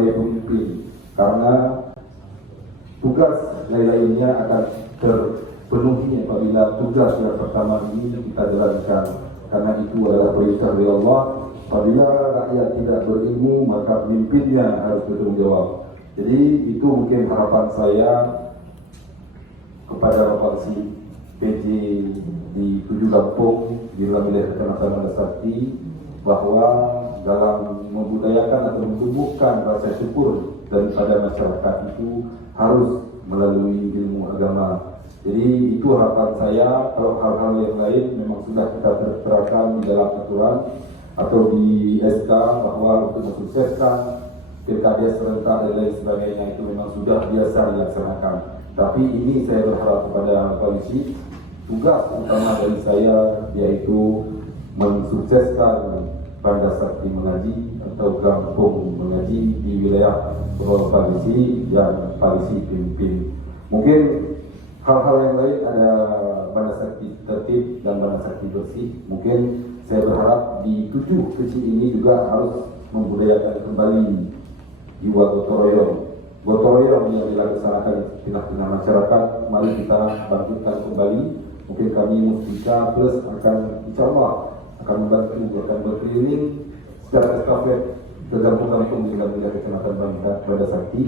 sebagai pemimpin, karena tugas lain-lainnya akan terpenuhi apabila tugas yang pertama ini kita jalankan, karena itu adalah perintah dari Allah. Apabila rakyat tidak berilmu, maka pemimpinnya harus bertanggung jawab. Jadi itu mungkin harapan saya kepada Bapak PJ di 7 kampung di dalam wilayah Kecamatan Mandasakti, bahwa dalam membudayakan atau menumbuhkan rasa syukur daripada masyarakat itu harus melalui ilmu agama. Jadi itu harapan saya. Kalau hal-hal yang lain memang sudah kita terterakan di dalam aturan atau di SK bahwa untuk mensukseskan pilkada serentak dan lain sebagainya itu memang sudah biasa dilaksanakan. Tapi ini saya berharap kepada koalisi, tugas utama dari saya yaitu mensukseskan Mandasakti mengaji atau kampung mengaji di wilayah koalisi yang koalisi pimpin. Mungkin hal-hal yang lain ada Mandasakti tertib dan Mandasakti bersih. Mungkin saya berharap di 7 kecil ini juga harus membudayakan kembali jiwa gotong royong yang dilaksanakan di tengah-tengah masyarakat. Mari kita bangkitkan kembali. Mungkin kami Mustika Plus akan insyaallah akan membantu, akan berkeliling secara estafet ke kampung-kampung di wilayah Kecamatan Mandasakti.